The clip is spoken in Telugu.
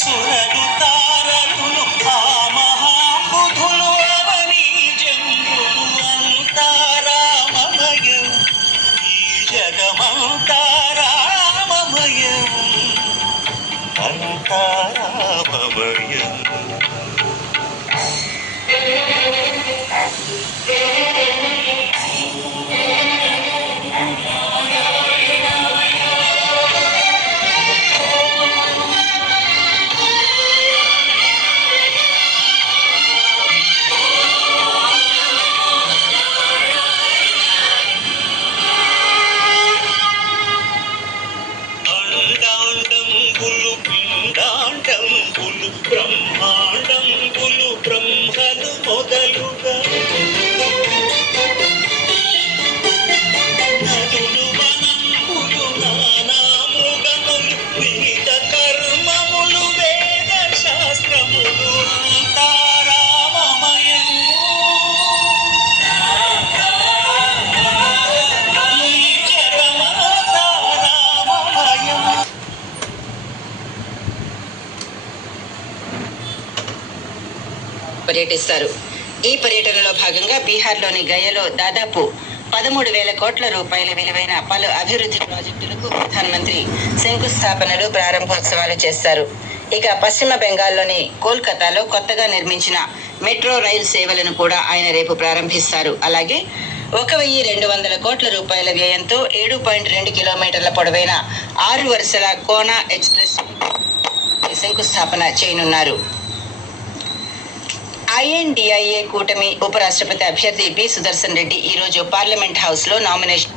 సురలు తారలు ఆ మహాబుధులు అవని జంబులు అంతా రామమయం. ఈ జగమంతా రామమయం, అంతా రామమయం. అండాండంబులు పిండాండంబులు బ్రహ్మాండంబులు బ్రహ్మలు మొదలుగా నదులు వనంబులు నానా మృగములు విహిత కర్మములు వేద శాస్త్రములు అంతా రామమయం. ఈ జగమంతా రామమయం. పర్యటిస్తారు. ఈ పర్యటనలో భాగంగా బీహార్లోని గయలో దాదాపు 13,000 కోట్ల రూపాయల విలువైన పలు అభివృద్ధి ప్రాజెక్టులకు ప్రధానమంత్రి శంకుస్థాపనలు, ప్రారంభోత్సవాలు చేస్తారు. ఇక పశ్చిమ బెంగాల్లోని కోల్కతాలో కొత్తగా నిర్మించిన మెట్రో రైలు సేవలను కూడా ఆయన రేపు ప్రారంభిస్తారు. అలాగే 1,200 కోట్ల రూపాయల వ్యయంతో 7.2 కిలోమీటర్ల పొడవైన 6 వరుసల కోనా ఎక్స్ప్రెస్ శంకుస్థాపన చేయనున్నారు. INDIA కూటమి ఉపరాష్ట్రపతి అభ్యర్థి బి. సుదర్శన్ రెడ్డి ఈరోజు పార్లమెంట్ హౌస్ లో నామినేషన్